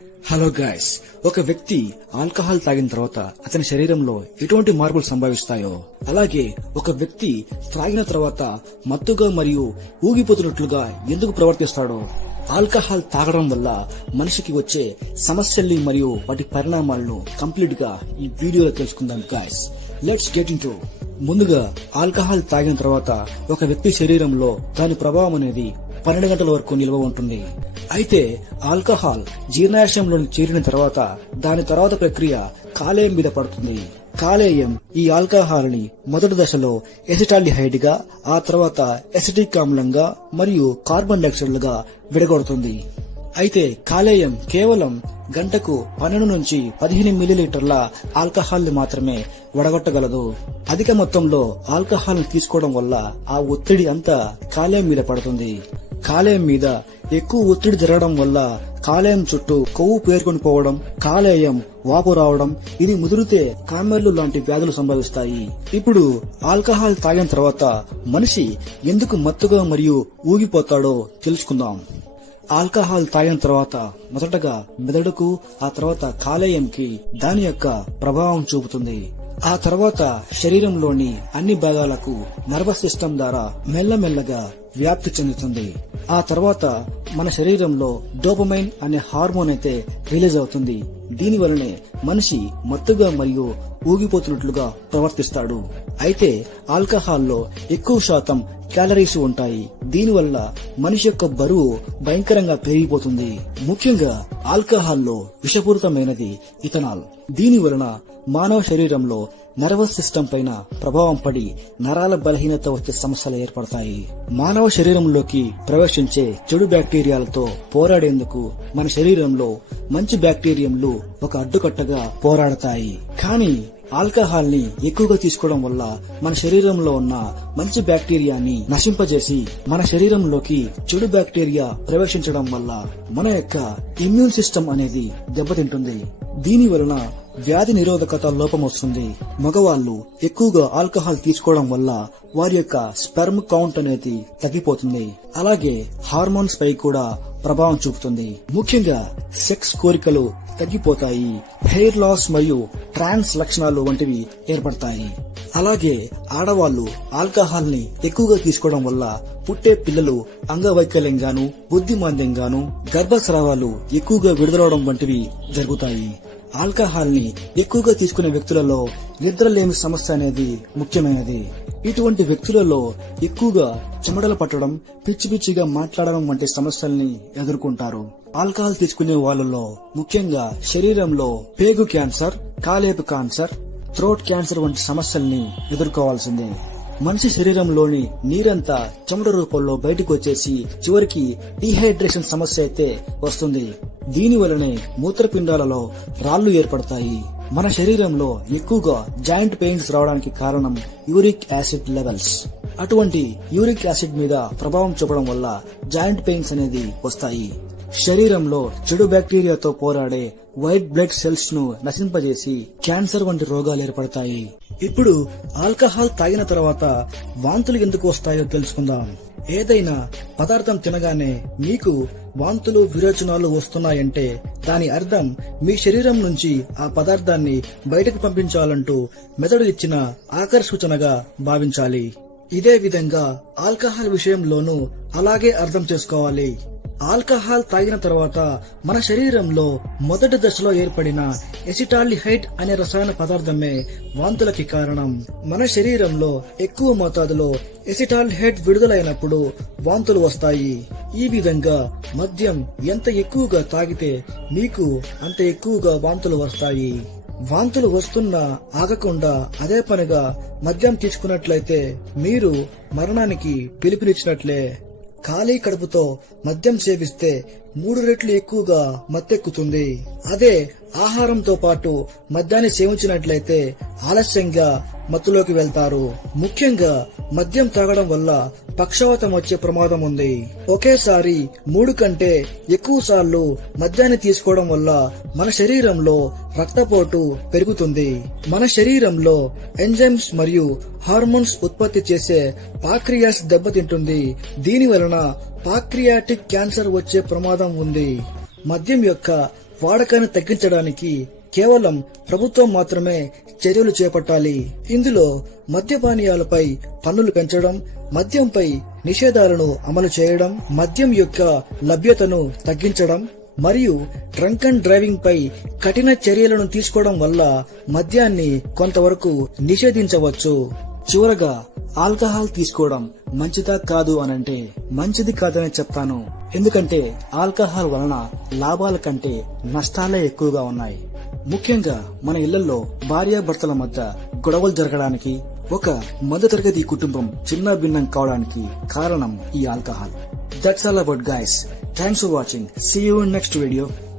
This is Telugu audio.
హలో గైస్, ఒక వ్యక్తి ఆల్కహాల్ తాగిన తర్వాత అతని శరీరంలో ఎటువంటి మార్పులు సంభవిస్తాయో, అలాగే ఒక వ్యక్తి త్రాగిన తర్వాత మత్తుగా మరియు ఊగిపోతున్నట్లుగా ఎందుకు ప్రవర్తిస్తాడో, ఆల్కహాల్ తాగడం వల్ల మనిషికి వచ్చే సమస్యల్ని మరియు వాటి పరిణామాలను కంప్లీట్ గా ఈ వీడియోలో తెలుసుకుందాం గైస్. Let's get into. ముందుగా ఆల్కహాల్ తాగిన తర్వాత ఒక వ్యక్తి శరీరంలో దాని ప్రభావం అనేది 12 గంటల వరకు నిల్వ ఉంటుంది. అయితే ఆల్కహాల్ జీర్ణాశయంలోని చేరిన తర్వాత దాని తర్వాత ప్రక్రియ కాలేయం మీద పడుతుంది. కాలేయం ఈ ఆల్కహాల్ ని మొదటి దశలో ఎసిటాల్డిహైడ్ గా, ఆ తర్వాత ఎసిటిక్ ఆమ్లంగా మరియు కార్బన్ డైఆక్సైడ్ గా విడగొడుతుంది. అయితే కాలేయం కేవలం గంటకు 12 నుంచి 15 మిల్లీలీటర్ల ఆల్కహాల్ ని మాత్రమే వడగొట్టగలదు. అధిక మొత్తంలో ఆల్కహాల్ ని తీసుకోవడం వల్ల ఆ ఒత్తిడి అంతా కాలేయం మీద పడుతుంది. కాలేయం మీద ఎక్కువ ఒత్తిడి జరగడం వల్ల కాలేయం చుట్టూ కొవ్వు పేర్కొని పోవడం, కాలేయం వాపు రావడం, ఇది ముదిరితే కామెర్లు లాంటి వ్యాధులు సంభవిస్తాయి. ఇప్పుడు ఆల్కహాల్ తాగిన తర్వాత మనిషి ఎందుకు మత్తుగా మరియు ఊగిపోతాడో తెలుసుకుందాం. ఆల్కహాల్ తాగిన తర్వాత మొదటగా మెదడుకు, ఆ తర్వాత కాలేయంకి దాని యొక్క ప్రభావం చూపుతుంది. ఆ తర్వాత శరీరంలోని అన్ని భాగాలకు నర్వస్ సిస్టమ్ ద్వారా మెల్లమెల్లగా వ్యాప్తి చెందుతుంది. ఆ తర్వాత మన శరీరంలో డోపమైన్ అనే హార్మోన్ అయితే రిలీజ్ అవుతుంది. దీని వలనే మనిషి మత్తుగా మరియు ఊగిపోతున్నట్లుగా ప్రవర్తిస్తాడు. అయితే ఆల్కహాల్లో ఎక్కువ శాతం క్యాలరీస్ ఉంటాయి. దీనివల్ల మనిషి యొక్క బరువు భయంకరంగా పెరిగిపోతుంది. ముఖ్యంగా ఆల్కహాల్లో విషపూరితమైనది ఇథనాల్. దీని వలన మానవ శరీరంలో నర్వస్ సిస్టమ్ పైన ప్రభావం పడి నరాల బలహీనత వచ్చే సమస్యలు ఏర్పడతాయి. మానవ శరీరంలోకి ప్రవేశించే చెడు బ్యాక్టీరియాలతో పోరాడేందుకు మన శరీరంలో మంచి బ్యాక్టీరియంలు ఒక అడ్డుకట్టగా పోరాడతాయి. కానీ ఆల్కహాల్ ని ఎక్కువగా తీసుకోవడం వల్ల మన శరీరంలో ఉన్న మంచి బ్యాక్టీరియాని నశింపజేసి మన శరీరంలోకి చెడు బ్యాక్టీరియా ప్రవేశించడం వల్ల మన యొక్క ఇమ్యూన్ సిస్టమ్ అనేది దెబ్బతింటుంది. దీని వలన వ్యాధి నిరోధకత లోపం వస్తుంది. మగవాళ్లు ఎక్కువగా ఆల్కహాల్ తీసుకోవడం వల్ల వారి యొక్క స్పెర్మ్ కౌంట్ అనేది తగ్గిపోతుంది. అలాగే హార్మోన్స్ పై కూడా ప్రభావం చూపుతుంది. ముఖ్యంగా సెక్స్ కోరికలు తగ్గిపోతాయి. హెయిర్ లాస్ మరియు ట్రాన్స్ లక్షణాలు వంటివి ఏర్పడతాయి. అలాగే ఆడవాళ్లు ఆల్కహాల్ ని ఎక్కువగా తీసుకోవడం వల్ల పుట్టే పిల్లలు అంగవైకల్యంగాను, బుద్ధిమాంద్యంగాను, గర్భస్రావాలు ఎక్కువగా విడుదలవడం వంటివి జరుగుతాయి. ఆల్కహాల్ ని ఎక్కువగా తీసుకునే వ్యక్తులలో నిద్రలేమి సమస్య అనేది ముఖ్యమైనది. ఇటువంటి వ్యక్తులలో ఎక్కువగా చెమటలు పట్టడం, పిచ్చి పిచ్చిగా మాట్లాడడం వంటి సమస్యల్ని ఎదుర్కొంటారు. ఆల్కహాల్ తీసుకునే వాళ్ళలో ముఖ్యంగా శరీరంలో పేగు క్యాన్సర్, కాలేపు క్యాన్సర్, థ్రోట్ క్యాన్సర్ వంటి సమస్యల్ని ఎదుర్కోవాల్సిందే. మనిషి శరీరంలోని నీరంతా చెమట రూపంలో బయటకు వచ్చేసి చివరికి డీహైడ్రేషన్ సమస్య అయితే వస్తుంది. దీని వలనే మూత్రపిండాలలో రాళ్లు ఏర్పడతాయి. మన శరీరంలో ఎక్కువగా జాయింట్ పెయిన్స్ రావడానికి కారణం యూరిక్ యాసిడ్ లెవెల్స్. అటువంటి యూరిక్ యాసిడ్ మీద ప్రభావం చూపడం వల్ల జాయింట్ పెయిన్స్ అనేది వస్తాయి. శరీరంలో చెడు బ్యాక్టీరియాతో పోరాడే వైట్ బ్లడ్ సెల్స్ ను నశింపజేసి క్యాన్సర్ వంటి రోగాలు ఏర్పడతాయి. ఇప్పుడు ఆల్కహాల్ తాగిన తర్వాత వాంతులు ఎందుకు వస్తాయో తెలుసుకుందాం. ఏదైనా పదార్థం తినగానే మీకు వాంతులు, విరోచనాలు వస్తున్నాయంటే దాని అర్థం మీ శరీరం నుంచి ఆ పదార్థాన్ని బయటకు పంపించాలంటూ మెదడు ఇచ్చిన ఆఖరి సూచనగా భావించాలి. ఇదే విధంగా ఆల్కహాల్ విషయంలోనూ అలాగే అర్థం చేసుకోవాలి. ఆల్కహాల్ తాగిన తర్వాత మన శరీరంలో మొదటి దశలో ఏర్పడిన ఎసిటాల్డిహైడ్ అనే రసాయన పదార్థమే వాంతులకి కారణం. మన శరీరంలో ఎక్కువ మోతాదులో ఎసిటాల్డిహైడ్ విడుదలైనప్పుడు వాంతులు వస్తాయి. ఈ విధంగా మద్యం ఎంత ఎక్కువగా తాగితే మీకు అంత ఎక్కువగా వాంతులు వస్తాయి. వాంతులు వస్తున్నా ఆగకుండా అదే పనిగా మద్యం తీసుకున్నట్లయితే మీరు మరణానికి పిలుపునిచ్చినట్లే. ఖాళీ కడుపుతో మద్యం సేవిస్తే 3 రెట్లు ఎక్కువగా మత్తెక్కుతుంది. అదే ఆహారంతో పాటు మద్యాన్ని సేవించినట్లయితే ఆలస్యంగా మత్తులోకి వెళ్తారు. ముఖ్యంగా మద్యం తాగడం వల్ల పక్షవాతం వచ్చే ప్రమాదం ఉంది. ఒకేసారి 3 కంటే ఎక్కువ సార్లు మద్యాన్ని తీసుకోవడం వల్ల మన శరీరంలో రక్తపోటు పెరుగుతుంది. మన శరీరంలో ఎంజైమ్స్ మరియు హార్మోన్స్ ఉత్పత్తి చేసే పాంక్రియాస్ దెబ్బతింటుంది. దీని వలన పాంక్రియాటిక్ క్యాన్సర్ వచ్చే ప్రమాదం ఉంది. మద్యం యొక్క వాడకాన్ని తగ్గించడానికి కేవలం ప్రభుత్వం మాత్రమే చర్యలు చేపట్టాలి. ఇందులో మద్యపానీయాలపై పన్నులు పెంచడం, మద్యంపై నిషేధాలను అమలు చేయడం, మద్యం యొక్క లభ్యతను తగ్గించడం మరియు డ్రంక్ అండ్ డ్రైవింగ్ పై కఠిన చర్యలను తీసుకోవడం వల్ల మద్యాన్ని కొంతవరకు నిషేధించవచ్చు. చివరగా ఆల్కహాల్ తీసుకోవడం మంచిదా కాదు అనంటే మంచిది కాదని చెప్తాను. ఎందుకంటే ఆల్కహాల్ వలన లాభాల కంటే నష్టాలే ఎక్కువగా ఉన్నాయి. ముఖ్యంగా మన ఇళ్లలో భార్యాభర్తల మధ్య గొడవలు జరగడానికి, ఒక మధ్యతరగతి కుటుంబం చిన్న భిన్నం కావడానికి కారణం ఈ alcohol. That's all about guys. Thanks for watching. See you in next video.